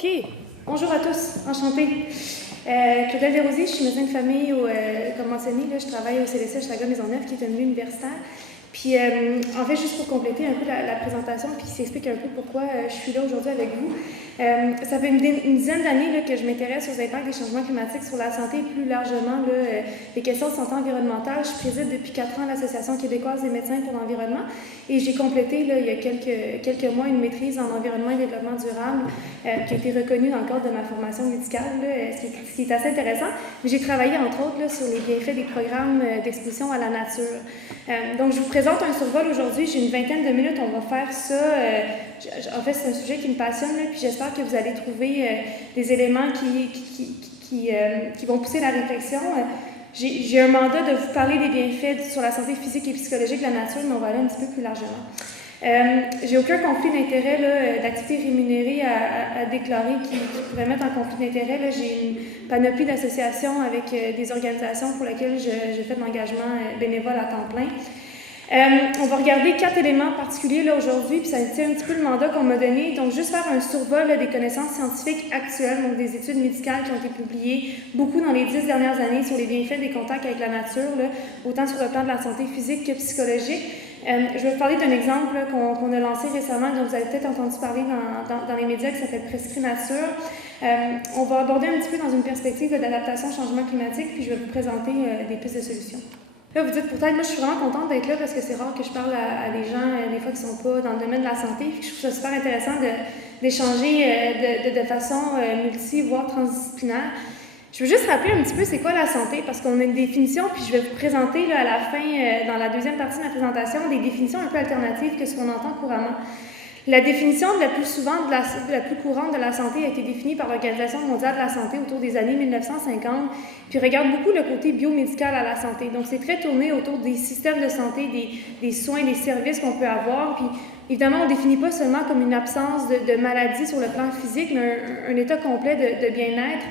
OK. Bonjour à tous. Enchantée. Claudel Desrosiers, je suis médecin de famille, comme mentionné, là, je travaille au CLSC Hochelaga-Maisonneuve, qui est un milieu universitaire. Puis, en fait, juste pour compléter un peu la présentation, puis s'explique un peu pourquoi je suis là aujourd'hui avec vous. Ça fait une dizaine d'années que je m'intéresse aux impacts des changements climatiques sur la santé, plus largement les questions de santé environnementale. Je préside depuis 4 ans l'Association québécoise des médecins pour l'environnement et j'ai complété il y a quelques mois une maîtrise en environnement et développement durable qui a été reconnue dans le cadre de ma formation médicale, ce qui est assez intéressant. Mais j'ai travaillé entre autres sur les bienfaits des programmes d'exposition à la nature. Donc, je vous présente un survol aujourd'hui. J'ai une vingtaine de minutes. On va faire ça. En fait, c'est un sujet qui me passionne, là, puis j'espère que vous allez trouver des éléments qui vont pousser la réflexion. J'ai un mandat de vous parler des bienfaits sur la santé physique et psychologique de la nature, mais on va aller un petit peu plus largement. J'ai aucun conflit d'intérêt d'activité rémunérée à déclarer qui pourrait mettre en conflit d'intérêt. J'ai une panoplie d'associations avec des organisations pour lesquelles je fais de l'engagement bénévole à temps plein. On va regarder 4 éléments particuliers là aujourd'hui, puis ça tient un petit peu le mandat qu'on m'a donné. Donc, juste faire un survol des connaissances scientifiques actuelles, donc des études médicales qui ont été publiées beaucoup dans les 10 dernières années sur les bienfaits des contacts avec la nature, là, autant sur le plan de la santé physique que psychologique. Je vais vous parler d'un exemple qu'on a lancé récemment, dont vous avez peut-être entendu parler dans les médias, qui s'appelle Prescrit Nature. On va aborder un petit peu dans une perspective d'adaptation au changement climatique, puis je vais vous présenter des pistes de solutions. Là, vous dites peut-être, moi je suis vraiment contente d'être là parce que c'est rare que je parle à des gens, des fois, qui ne sont pas dans le domaine de la santé. Puis je trouve ça super intéressant d'échanger de façon voire transdisciplinaire. Je veux juste rappeler un petit peu c'est quoi la santé, parce qu'on a une définition, puis je vais vous présenter là, à la fin, dans la deuxième partie de ma présentation, des définitions un peu alternatives que ce qu'on entend couramment. La définition la plus courante de la santé a été définie par l'Organisation mondiale de la santé autour des années 1950, puis regarde beaucoup le côté biomédical à la santé. Donc, c'est très tourné autour des systèmes de santé, des soins, des services qu'on peut avoir. Puis, évidemment, on ne définit pas seulement comme une absence de maladie sur le plan physique, mais un état complet de bien-être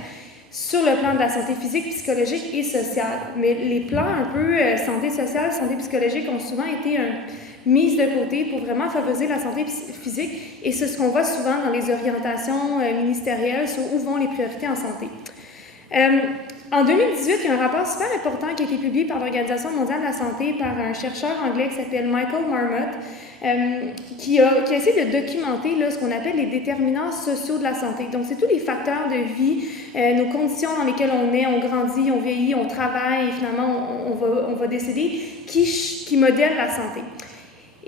sur le plan de la santé physique, psychologique et sociale. Mais les plans un peu santé sociale, santé psychologique ont souvent été mise de côté pour vraiment favoriser la santé physique, et c'est ce qu'on voit souvent dans les orientations ministérielles sur où vont les priorités en santé. En 2018, il y a un rapport super important qui a été publié par l'Organisation mondiale de la santé par un chercheur anglais qui s'appelle Michael Marmot, qui a essayé de documenter là, ce qu'on appelle les déterminants sociaux de la santé. Donc, c'est tous les facteurs de vie, nos conditions dans lesquelles on est, on grandit, on vieillit, on travaille, et finalement, on va décéder, qui modèlent la santé.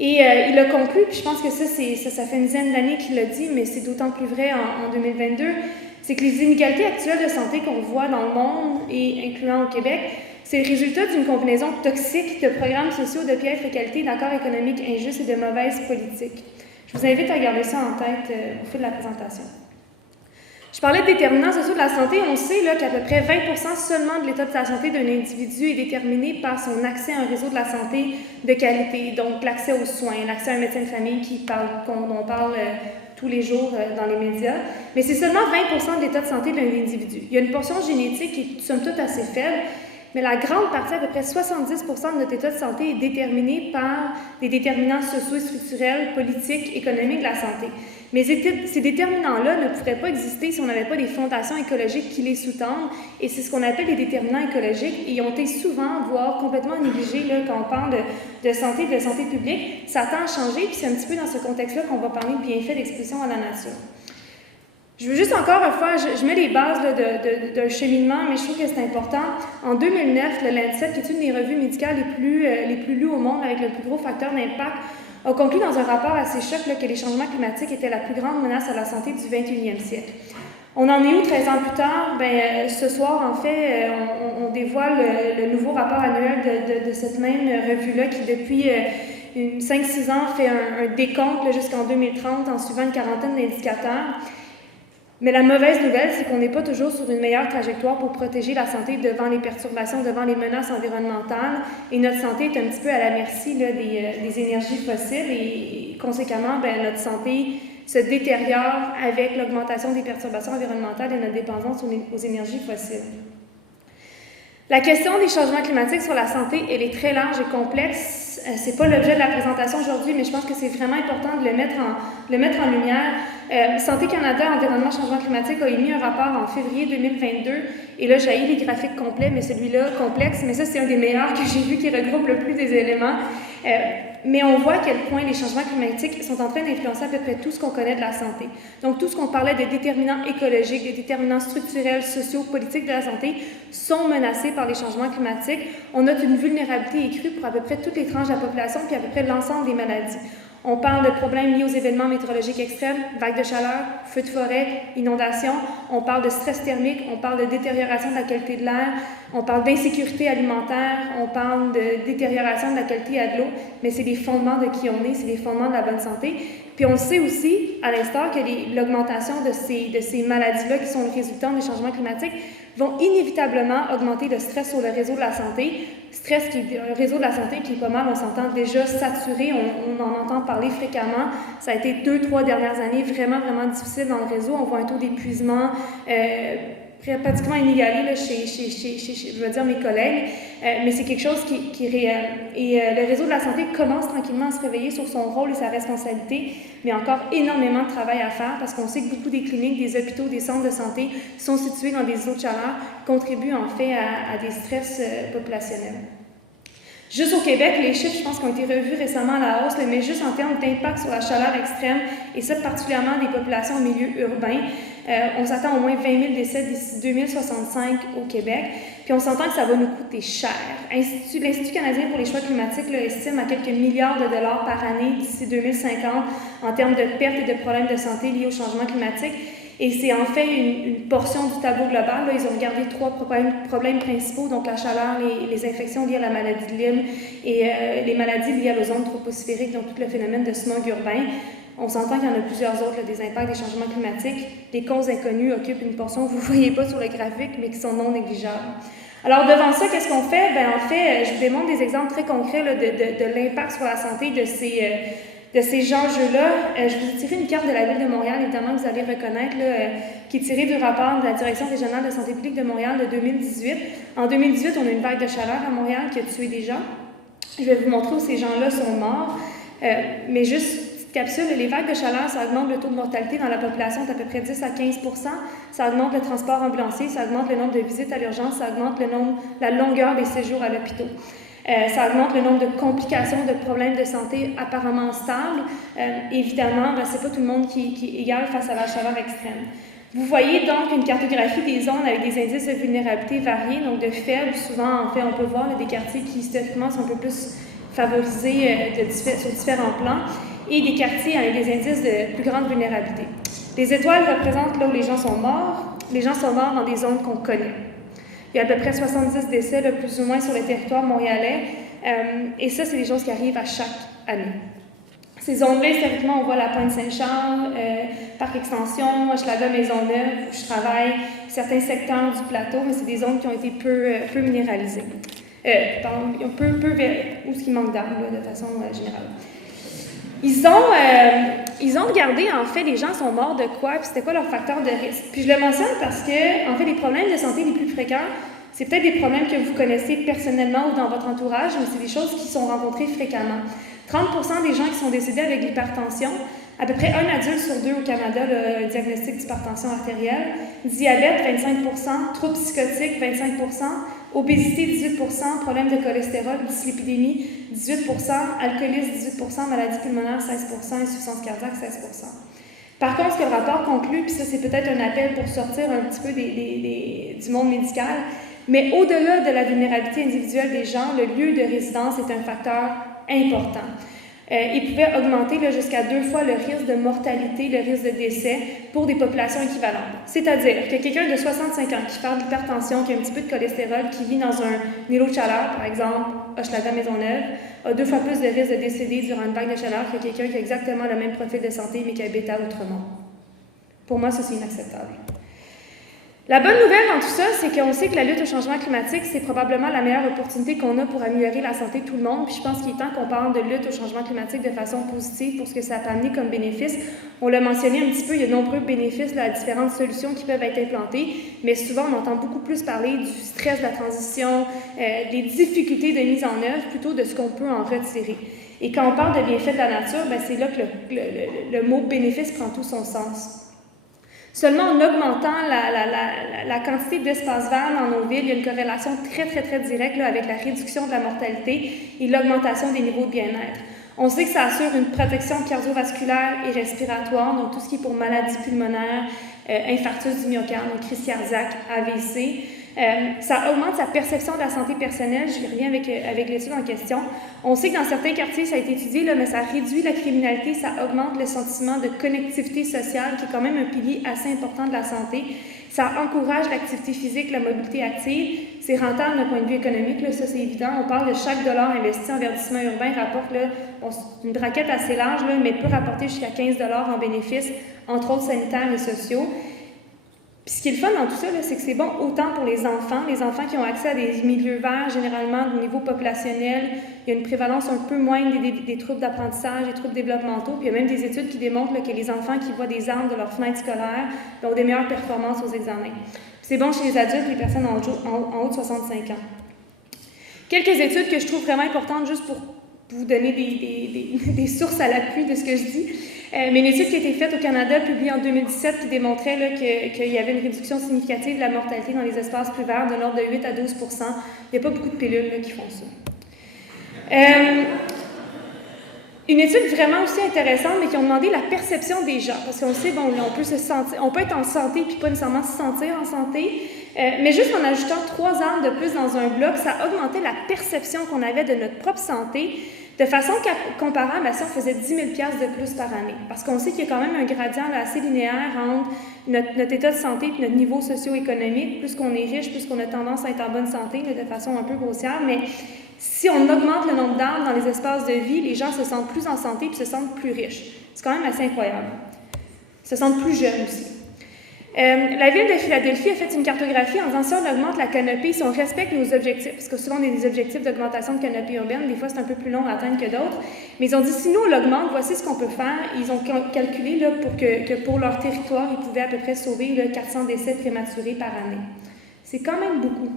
Et il a conclu, puis je pense que ça fait une dizaine d'années qu'il l'a dit, mais c'est d'autant plus vrai en 2022, c'est que les inégalités actuelles de santé qu'on voit dans le monde, et incluant au Québec, c'est le résultat d'une combinaison toxique de programmes sociaux de piètre qualité, d'accords économiques injustes et de mauvaises politiques. Je vous invite à garder ça en tête au fil de la présentation. Je parlais de déterminants sociaux de la santé. On sait là, qu'à peu près 20% seulement de l'état de la santé d'un individu est déterminé par son accès à un réseau de la santé de qualité, donc l'accès aux soins, l'accès à un médecin de famille dont on parle tous les jours dans les médias. Mais c'est seulement 20% de l'état de santé d'un individu. Il y a une portion génétique qui est somme toute assez faible, mais la grande partie, à peu près 70% de notre état de santé est déterminé par des déterminants sociaux et structurels, politiques, économiques de la santé. Mais ces déterminants-là ne pourraient pas exister si on n'avait pas des fondations écologiques qui les sous-tendent, et c'est ce qu'on appelle les déterminants écologiques, et ils ont été souvent, voire complètement négligés là, quand on parle de santé publique. Ça tend à changer, puis c'est un petit peu dans ce contexte-là qu'on va parler de bienfaits d'exposition à la nature. Je veux juste encore une fois, je mets les bases d'un cheminement, mais je trouve que c'est important. En 2009, le Lancet, qui est une des revues médicales les plus lues au monde avec le plus gros facteur d'impact, a conclu dans un rapport assez choc là, que les changements climatiques étaient la plus grande menace à la santé du 21e siècle. On en est où 13 ans plus tard? Ce soir, en fait, on dévoile le nouveau rapport annuel de cette même revue-là qui, depuis 5-6 ans, fait un décompte jusqu'en 2030 en suivant une quarantaine d'indicateurs. Mais la mauvaise nouvelle, c'est qu'on n'est pas toujours sur une meilleure trajectoire pour protéger la santé devant les perturbations, devant les menaces environnementales. Et notre santé est un petit peu à la merci là, des énergies fossiles et conséquemment, notre santé se détériore avec l'augmentation des perturbations environnementales et notre dépendance aux énergies fossiles. La question des changements climatiques sur la santé, elle est très large et complexe. c'est pas l'objet de la présentation aujourd'hui, mais je pense que c'est vraiment important de le mettre en lumière. Santé Canada, Environnement, Changement climatique a émis un rapport en février 2022, et là, j'ai les graphiques complets, mais celui-là, complexe, mais ça, c'est un des meilleurs que j'ai vu qui regroupe le plus des éléments. Mais on voit à quel point les changements climatiques sont en train d'influencer à peu près tout ce qu'on connaît de la santé. Donc, tout ce qu'on parlait de déterminants écologiques, de déterminants structurels, sociaux, politiques de la santé, sont menacés par les changements climatiques. On note une vulnérabilité accrue pour à peu près toutes les tranches de la population, puis à peu près l'ensemble des maladies. On parle de problèmes liés aux événements météorologiques extrêmes, vagues de chaleur, feux de forêt, inondations. On parle de stress thermique, on parle de détérioration de la qualité de l'air, on parle d'insécurité alimentaire, on parle de détérioration de la qualité de l'eau, mais c'est les fondements de qui on est, c'est les fondements de la bonne santé. Puis on sait aussi, à l'instant, que l'augmentation de ces maladies-là qui sont le résultat des changements climatiques vont inévitablement augmenter le stress sur le réseau de la santé. Stress qui est un réseau de la santé qui est pas mal, on s'entend déjà saturé, on en entend parler fréquemment. Ça a été 2-3 dernières années vraiment, vraiment difficile dans le réseau. On voit un taux d'épuisement pratiquement inégalé là, chez je veux dire, mes collègues, mais c'est quelque chose qui est réel. Et le réseau de la santé commence tranquillement à se réveiller sur son rôle et sa responsabilité, mais encore énormément de travail à faire parce qu'on sait que beaucoup des cliniques, des hôpitaux, des centres de santé sont situés dans des îlots de chaleur, contribuent en fait à des stress populationnels. Juste au Québec, les chiffres, je pense, qui ont été revus récemment à la hausse, mais juste en termes d'impact sur la chaleur extrême, et ça particulièrement des populations en milieu urbain, on s'attend au moins 20 000 décès d'ici 2065 au Québec, puis on s'entend que ça va nous coûter cher. L'Institut canadien pour les choix climatiques là, estime à quelques milliards de dollars par année d'ici 2050 en termes de pertes et de problèmes de santé liés au changement climatique. Et c'est en fait une portion du tableau global. Là, ils ont regardé 3 problèmes principaux, donc la chaleur, les infections liées à la maladie de Lyme et les maladies liées à l'ozone troposphérique, donc tout le phénomène de smog urbain. On s'entend qu'il y en a plusieurs autres, là, des impacts des changements climatiques. Les causes inconnues occupent une portion que vous ne voyez pas sur le graphique, mais qui sont non négligeables. Alors, devant ça, qu'est-ce qu'on fait? Bien, en fait, je vous démontre des exemples très concrets là, de l'impact sur la santé de ces enjeux-là. Je vous ai tiré une carte de la Ville de Montréal, évidemment, que vous allez reconnaître, là, qui est tirée du rapport de la Direction régionale de santé publique de Montréal de 2018. En 2018, on a une vague de chaleur à Montréal qui a tué des gens. Je vais vous montrer où ces gens-là sont morts. Mais juste, petite capsule, les vagues de chaleur, ça augmente le taux de mortalité dans la population d'à peu près 10 à 15 %. Ça augmente le transport ambulancier, ça augmente le nombre de visites à l'urgence, ça augmente la longueur des séjours à l'hôpital. Ça augmente le nombre de complications, de problèmes de santé apparemment stables. Évidemment, ben, c'est pas tout le monde qui est égal face à la chaleur extrême. Vous voyez donc une cartographie des zones avec des indices de vulnérabilité variés, donc de faibles. Souvent, en fait, on peut voir là, des quartiers qui historiquement sont un peu plus favorisés sur différents plans, et des quartiers avec des indices de plus grande vulnérabilité. Les étoiles représentent là où les gens sont morts. Les gens sont morts dans des zones qu'on connaît. Il y a à peu près 70 décès, là, plus ou moins, sur le territoire montréalais. Et ça, c'est des choses qui arrivent à chaque année. Ces zones-là, historiquement, on voit la Pointe-Saint-Charles, Parc Extension, Hochelaga, Maisonneuve, où je travaille, certains secteurs du plateau, mais c'est des zones qui ont été peu minéralisées. Où ce qui manque d'arbres, de façon générale. Ils ont regardé, en fait, les gens sont morts de quoi, puis c'était quoi leur facteur de risque. Puis je le mentionne parce que, en fait, les problèmes de santé les plus fréquents, c'est peut-être des problèmes que vous connaissez personnellement ou dans votre entourage, mais c'est des choses qui sont rencontrées fréquemment. 30% des gens qui sont décédés avec l'hypertension, à peu près 1 adulte sur 2 au Canada, le diagnostic d'hypertension artérielle, diabète 25%, troubles psychotiques 25%, obésité 18%, problème de cholestérol, dyslipidémie 18%, alcoolisme 18%, maladie pulmonaire 16%, insuffisance cardiaque 16%. Par contre, ce que le rapport conclut, puis ça c'est peut-être un appel pour sortir un petit peu du monde médical, mais au-delà de la vulnérabilité individuelle des gens, le lieu de résidence est un facteur important. Il pouvait augmenter jusqu'à 2 fois le risque de mortalité, le risque de décès pour des populations équivalentes. C'est-à-dire que quelqu'un de 65 ans qui fait de l'hypertension, qui a un petit peu de cholestérol, qui vit dans un îlot de chaleur, par exemple Hochelaga Maisonneuve, a 2 fois plus de risque de décéder durant une vague de chaleur que quelqu'un qui a exactement le même profil de santé mais qui habite à Outremont. Pour moi, ça c'est inacceptable. La bonne nouvelle dans tout ça, c'est qu'on sait que la lutte au changement climatique, c'est probablement la meilleure opportunité qu'on a pour améliorer la santé de tout le monde. Puis je pense qu'il est temps qu'on parle de lutte au changement climatique de façon positive pour ce que ça peut amener comme bénéfice. On l'a mentionné un petit peu, il y a de nombreux bénéfices à différentes solutions qui peuvent être implantées, mais souvent on entend beaucoup plus parler du stress de la transition, des difficultés de mise en œuvre, plutôt de ce qu'on peut en retirer. Et quand on parle de bienfaits de la nature, bien, c'est là que le mot bénéfice prend tout son sens. Seulement en augmentant la quantité d'espaces verts dans nos villes, il y a une corrélation très, très, très directe là, avec la réduction de la mortalité et l'augmentation des niveaux de bien-être. On sait que ça assure une protection cardiovasculaire et respiratoire, donc tout ce qui est pour maladies pulmonaires, infarctus du myocarde, donc crise cardiaque, AVC. Ça augmente sa perception de la santé personnelle. Je reviens avec l'étude en question. On sait que dans certains quartiers, ça a été étudié, là, mais ça réduit la criminalité, ça augmente le sentiment de connectivité sociale, qui est quand même un pilier assez important de la santé. Ça encourage l'activité physique, la mobilité active. C'est rentable d'un point de vue économique, là, ça c'est évident. On parle de chaque dollar investi en verdissement urbain rapporte là, une braquette assez large, là, mais peut rapporter jusqu'à 15 $ en bénéfices, entre autres sanitaires et sociaux. Puis ce qui est le fun dans tout ça, c'est que c'est bon autant pour les enfants qui ont accès à des milieux verts, généralement au niveau populationnel, il y a une prévalence un peu moindre des troubles d'apprentissage, des troubles développementaux, puis il y a même des études qui démontrent là, que les enfants qui voient des arbres de leur fenêtre scolaire ont des meilleures performances aux examens. C'est bon chez les adultes et les personnes en haut de 65 ans. Quelques études que je trouve vraiment importantes, juste pour vous donner des sources à l'appui de ce que je dis. Mais une étude qui a été faite au Canada, publiée en 2017, qui démontrait là, qu'il y avait une réduction significative de la mortalité dans les espaces plus verts de l'ordre de 8 à 12 %. Il n'y a pas beaucoup de pilules là, qui font ça. Une étude vraiment aussi intéressante, mais qui ont demandé la perception des gens. Parce qu'on sait, bon, on peut être en santé puis pas nécessairement se sentir en santé, mais juste en ajoutant 3 arbres de plus dans un bloc, ça augmentait la perception qu'on avait de notre propre santé, de façon comparable à si on faisait 10 000 $ de plus par année. Parce qu'on sait qu'il y a quand même un gradient là, assez linéaire entre notre état de santé et notre niveau socio-économique. Plus qu'on est riche, plus qu'on a tendance à être en bonne santé, là, de façon un peu grossière. Mais si on augmente le nombre d'arbres dans les espaces de vie, les gens se sentent plus en santé et se sentent plus riches. C'est quand même assez incroyable. Ils se sentent plus jeunes aussi. La ville de Philadelphie a fait une cartographie en disant si on augmente la canopée, si on respecte nos objectifs, parce que souvent on a des objectifs d'augmentation de canopée urbaine, des fois c'est un peu plus long à atteindre que d'autres, mais ils ont dit si nous on l'augmente, voici ce qu'on peut faire. Ils ont calculé là, que pour leur territoire, ils pouvaient à peu près sauver là, 400 décès prématurés par année. C'est quand même beaucoup.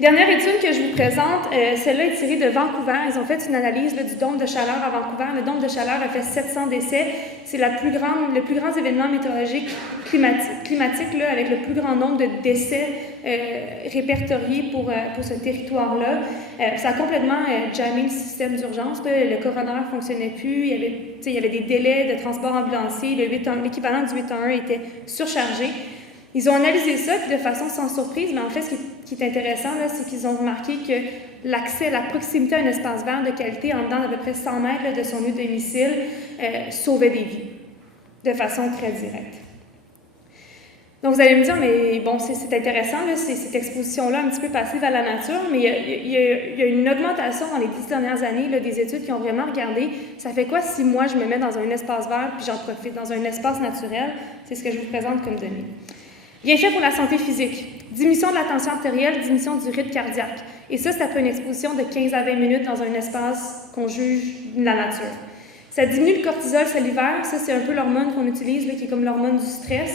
Dernière étude que je vous présente, celle-là est tirée de Vancouver. Ils ont fait une analyse là, du dôme de chaleur à Vancouver. Le dôme de chaleur a fait 700 décès. C'est le plus grand événement météorologique climatique là, avec le plus grand nombre de décès répertoriés pour ce territoire-là. Ça a complètement jammé le système d'urgence. Le coroner ne fonctionnait plus. Il y avait des délais de transport ambulancier. L'équivalent du 811 était surchargé. Ils ont analysé ça, puis de façon sans surprise, mais en fait, ce qui est intéressant, là, c'est qu'ils ont remarqué que l'accès, la proximité à un espace vert de qualité en dedans d'à peu près 100 mètres là, de son lieu de domicile sauvait des vies, de façon très directe. Donc, vous allez me dire, mais bon, c'est intéressant, là, cette exposition-là un petit peu passive à la nature, mais il y a une augmentation dans les 10 dernières années là, des études qui ont vraiment regardé, ça fait quoi si moi, je me mets dans un espace vert puis j'en profite, dans un espace naturel? C'est ce que je vous présente comme données. Bienfait pour la santé physique, diminution de la tension artérielle, diminution du rythme cardiaque. Et ça, c'est après une exposition de 15 à 20 minutes dans un espace qu'on juge de la nature. Ça diminue le cortisol salivaire, ça c'est un peu l'hormone qu'on utilise, là, qui est comme l'hormone du stress.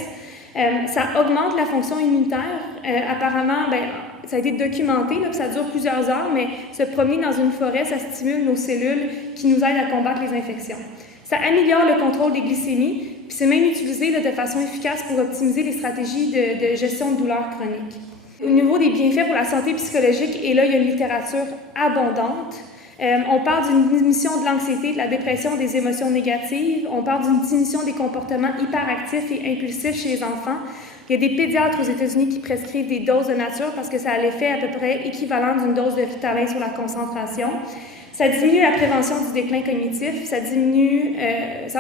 Ça augmente la fonction immunitaire. Apparemment, ça a été documenté, là, ça dure plusieurs heures, mais se promener dans une forêt, ça stimule nos cellules qui nous aident à combattre les infections. Ça améliore le contrôle des glycémies, puis c'est même utilisé là, de façon efficace pour optimiser les stratégies de gestion de douleurs chroniques. Au niveau des bienfaits pour la santé psychologique, et là, il y a une littérature abondante. On parle d'une diminution de l'anxiété, de la dépression, des émotions négatives. On parle d'une diminution des comportements hyperactifs et impulsifs chez les enfants. Il y a des pédiatres aux États-Unis qui prescrivent des doses de nature parce que ça a l'effet à peu près équivalent d'une dose de Ritalin sur la concentration. Ça diminue la prévention du déclin cognitif, ça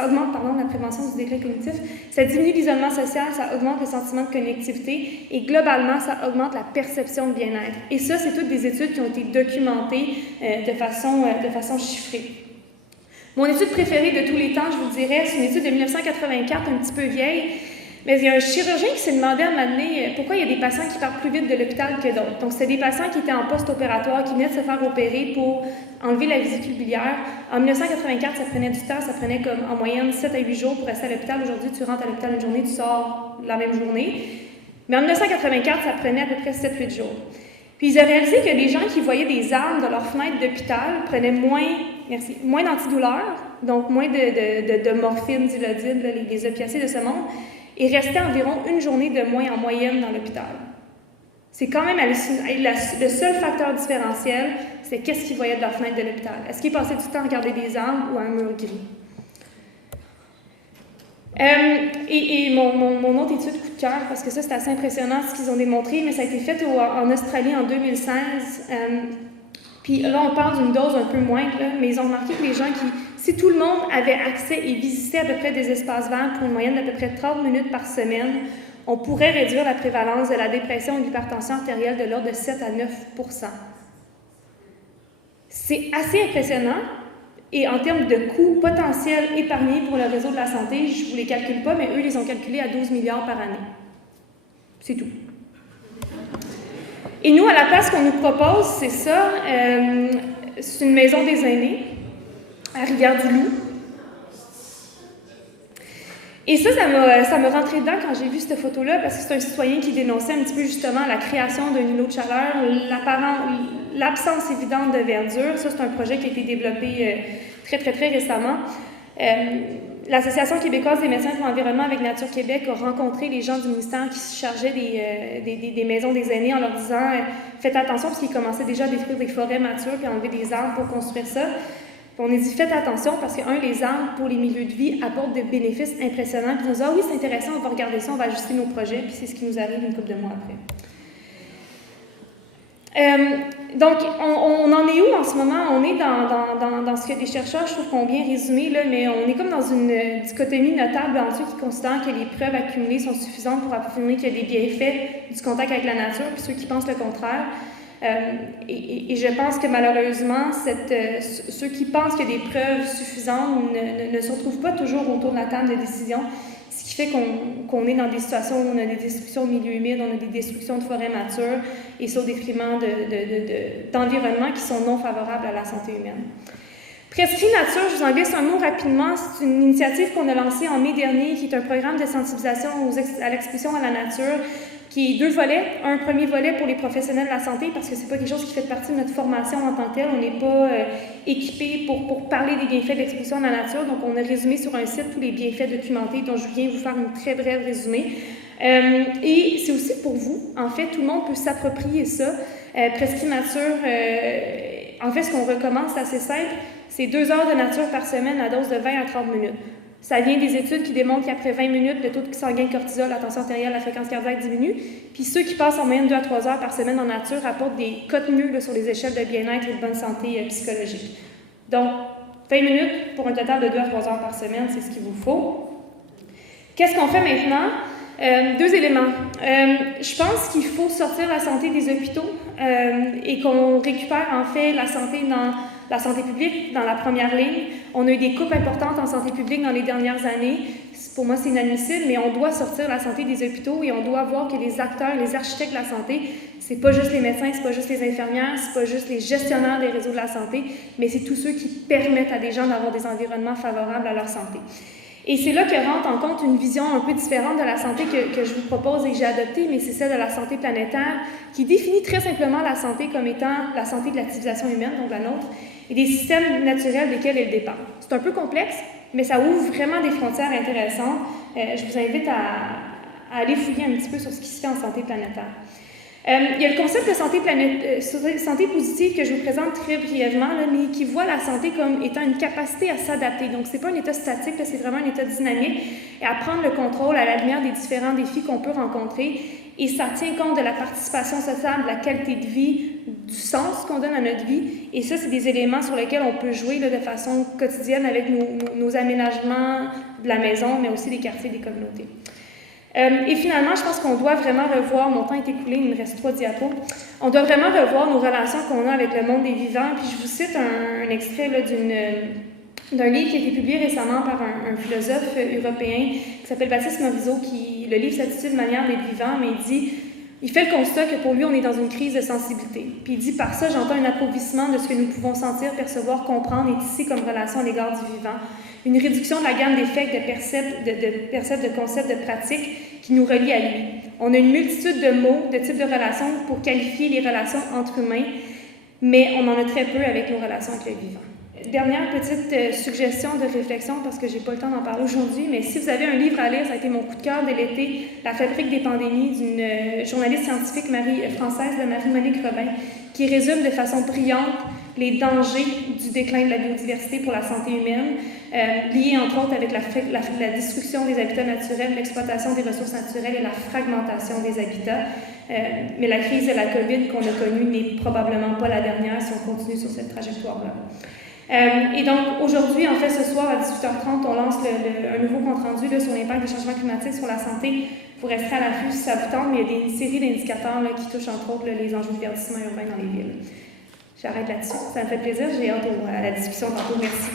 augmente la prévention du déclin cognitif, ça diminue l'isolement social, ça augmente le sentiment de connectivité et globalement, ça augmente la perception de bien-être. Et ça, c'est toutes des études qui ont été documentées de façon chiffrée. Mon étude préférée de tous les temps, je vous dirais, c'est une étude de 1984, un petit peu vieille. Mais il y a un chirurgien qui s'est demandé à un moment donné pourquoi il y a des patients qui partent plus vite de l'hôpital que d'autres. Donc, c'était des patients qui étaient en post-opératoire, qui venaient de se faire opérer pour enlever la vésicule biliaire. En 1984, ça prenait du temps, ça prenait comme en moyenne 7 à 8 jours pour rester à l'hôpital. Aujourd'hui, tu rentres à l'hôpital une journée, tu sors la même journée. Mais en 1984, ça prenait à peu près 7-8 jours. Puis ils ont réalisé que les gens qui voyaient des armes dans leur fenêtre d'hôpital prenaient moins d'antidouleurs, donc moins de morphine, d'ilodine, les opiacés de ce monde, et restaient environ une journée de moins en moyenne dans l'hôpital. C'est quand même hallucinant. Le seul facteur différentiel, c'est qu'est-ce qu'ils voyaient de leur fenêtre de l'hôpital. Est-ce qu'ils passaient du temps à regarder des armes ou à un mur gris? Mon autre étude coup de cœur, parce que ça c'est assez impressionnant ce qu'ils ont démontré, mais ça a été fait en Australie en 2016. Puis là, on parle d'une dose un peu moindre, là, mais ils ont remarqué que les gens si tout le monde avait accès et visitait à peu près des espaces verts pour une moyenne d'à peu près 30 minutes par semaine, on pourrait réduire la prévalence de la dépression et de l'hypertension artérielle de l'ordre de 7 à 9%. C'est assez impressionnant. Et en termes de coûts potentiels épargnés pour le réseau de la santé, je ne vous les calcule pas, mais eux, ils les ont calculés à 12 milliards par année. C'est tout. Et nous, à la place qu'on nous propose, c'est ça. C'est une maison des aînés à Rivière-du-Loup. Et ça m'a rentré dedans quand j'ai vu cette photo-là, parce que c'est un citoyen qui dénonçait un petit peu justement la création d'un îlot de chaleur, l'absence évidente de verdure. Ça, c'est un projet qui a été développé très récemment. L'Association québécoise des médecins pour l'environnement avec Nature Québec a rencontré les gens du ministère qui se chargeaient des maisons des aînés en leur disant faites attention, parce qu'ils commençaient déjà à détruire des forêts matures et à enlever des arbres pour construire ça. Puis on a dit faites attention parce que, les arbres pour les milieux de vie apportent des bénéfices impressionnants. Puis on nous dit ah oui, c'est intéressant, on va regarder ça, on va ajuster nos projets, puis c'est ce qui nous arrive une couple de mois après. Donc, on en est où en ce moment? On est dans ce que des chercheurs, je trouve, qu'on bien résumé, là, mais on est comme dans une dichotomie notable entre ceux qui considèrent que les preuves accumulées sont suffisantes pour affirmer qu'il y a des bienfaits du contact avec la nature, puis ceux qui pensent le contraire. Et je pense que malheureusement, ceux qui pensent qu'il y a des preuves suffisantes ne se retrouvent pas toujours autour de la table de décision, ce qui fait qu'on est dans des situations où on a des destructions de milieux humides, on a des destructions de forêts matures, et c'est au détriment d'environnements qui sont non favorables à la santé humaine. Prescrit Nature, je vous en glisse un mot rapidement. C'est une initiative qu'on a lancée en mai dernier, qui est un programme de sensibilisation à l'exposition à la nature, qui est 2 volets. Un premier volet pour les professionnels de la santé, parce que c'est pas quelque chose qui fait partie de notre formation en tant que telle. On n'est pas équipé pour parler des bienfaits de l'exposition à la nature. Donc, on a résumé sur un site tous les bienfaits documentés, dont je viens vous faire une très brève résumé. Et c'est aussi pour vous. En fait, tout le monde peut s'approprier ça. Prescrit Nature, en fait, ce qu'on recommande, c'est assez simple. C'est 2 heures de nature par semaine à dose de 20 à 30 minutes. Ça vient des études qui démontrent qu'après 20 minutes, le taux de sanguin de cortisol, la tension artérielle, la fréquence cardiaque diminue. Puis ceux qui passent en moyenne 2 à 3 heures par semaine en nature apportent des cotes mieux sur les échelles de bien-être et de bonne santé psychologique. Donc, 20 minutes pour un total de 2 à 3 heures par semaine, c'est ce qu'il vous faut. Qu'est-ce qu'on fait maintenant? 2 éléments. Je pense qu'il faut sortir la santé des hôpitaux et qu'on récupère en fait la santé dans la santé publique dans la première ligne. On a eu des coupes importantes en santé publique dans les dernières années. Pour moi, c'est inadmissible, mais on doit sortir la santé des hôpitaux et on doit voir que les acteurs, les architectes de la santé, c'est pas juste les médecins, c'est pas juste les infirmières, c'est pas juste les gestionnaires des réseaux de la santé, mais c'est tous ceux qui permettent à des gens d'avoir des environnements favorables à leur santé. Et c'est là que rentre en compte une vision un peu différente de la santé que je vous propose et que j'ai adoptée, mais c'est celle de la santé planétaire, qui définit très simplement la santé comme étant la santé de la civilisation humaine, donc la nôtre, et des systèmes naturels desquels elle dépend. C'est un peu complexe, mais ça ouvre vraiment des frontières intéressantes. Je vous invite à aller fouiller un petit peu sur ce qui se fait en santé planétaire. Il y a le concept de santé positive que je vous présente très brièvement, là, mais qui voit la santé comme étant une capacité à s'adapter. Donc, ce n'est pas un état statique, c'est vraiment un état dynamique et à prendre le contrôle à la lumière des différents défis qu'on peut rencontrer. Et ça tient compte de la participation sociale, de la qualité de vie, du sens qu'on donne à notre vie. Et ça, c'est des éléments sur lesquels on peut jouer là, de façon quotidienne avec nos aménagements de la maison, mais aussi des quartiers, des communautés. Et finalement, je pense qu'on doit vraiment revoir, mon temps est écoulé, il me reste 3 diapos, on doit vraiment revoir nos relations qu'on a avec le monde des vivants. Puis je vous cite un extrait là, d'un livre qui a été publié récemment par un philosophe européen qui s'appelle Baptiste Morisot, qui le livre s'intitule « Manière d'être vivant », mais il fait le constat que pour lui, on est dans une crise de sensibilité. Puis il dit « Par ça, j'entends un appauvrissement de ce que nous pouvons sentir, percevoir, comprendre et tisser comme relation à l'égard du vivant. Une réduction de la gamme d'effets, de concepts, de pratiques qui nous relient à lui. On a une multitude de mots, de types de relations pour qualifier les relations entre humains, mais on en a très peu avec nos relations avec le vivant. » Dernière petite suggestion de réflexion, parce que je n'ai pas le temps d'en parler aujourd'hui, mais si vous avez un livre à lire, ça a été mon coup de cœur de l'été, La fabrique des pandémies, d'une journaliste scientifique française de Marie-Monique Robin, qui résume de façon brillante les dangers du déclin de la biodiversité pour la santé humaine, liés entre autres avec la destruction des habitats naturels, l'exploitation des ressources naturelles et la fragmentation des habitats. Mais la crise de la COVID qu'on a connue n'est probablement pas la dernière si on continue sur cette trajectoire-là. Et donc, aujourd'hui, en fait, ce soir, à 18h30, on lance un nouveau compte-rendu sur l'impact des changements climatiques sur la santé. Vous resterez à l'affût si ça vous tente, mais il y a une série d'indicateurs qui touchent, entre autres, les enjeux de verdissement urbain dans les villes. J'arrête là-dessus. Ça me fait plaisir. J'ai hâte à la discussion tantôt. Merci.